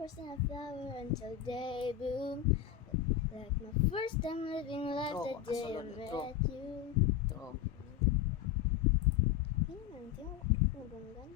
flowers in a flower until they bloom. Like my first time living life True, the day I kasulod ni, true. met you. True. Ini nanti ako nagunggan.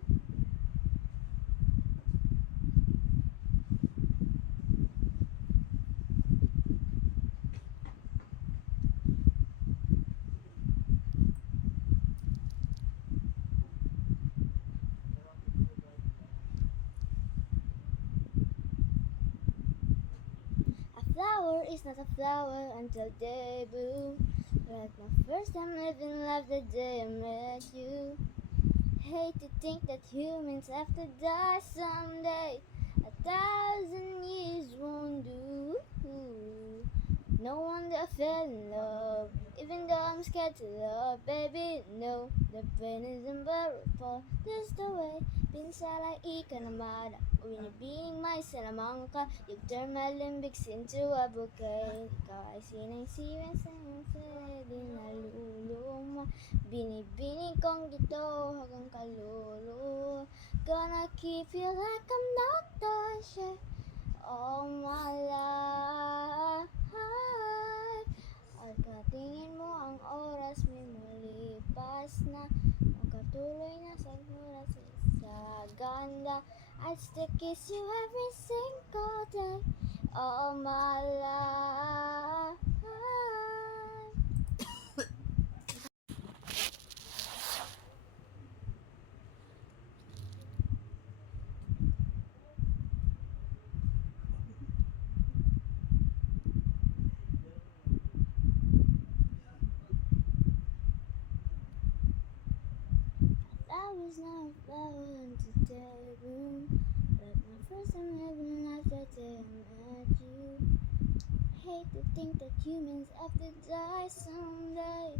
A flower is not a flower until they bloom. Like my first time living life the day I met you. Hate to think that humans have to die someday. 1,000 years won't do. No wonder I fell in love, even though I'm scared to love. Baby, no, the pain is unbearable. That's the way. Pinsala ikanamada. Binibining my Salamanca. You turn my limbics into a bouquet. Ikaw ay sinang-siwa sa di naluluma. Binibining kong gito hanggang kaluluwa. Gonna keep you like I'm not touched all my life. At katingin mo ang oras may malipas na. Magkatuloy na sa mula sa ganda. I'd still kiss you every single day all my life. I was not a flower until day bloom. Like my first time living life that day I met you. Hate to think that humans have to die someday.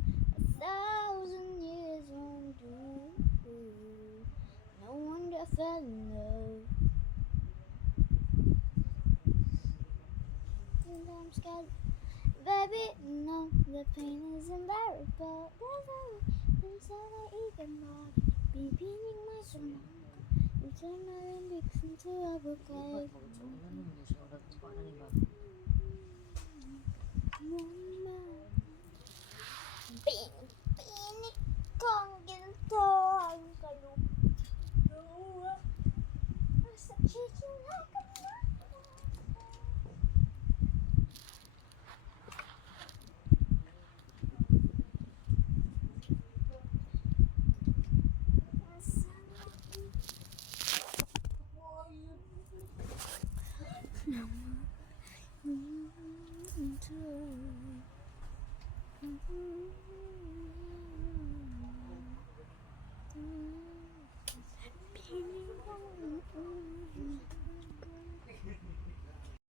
1,000 years won't do. No wonder I fell in love. And I'm scared. Baby, no, the pain is unbearable. There's no way inside I even more. Bibining my sumang. You turn my limbics into a bouquet. Ano mo siya? Parang iba. One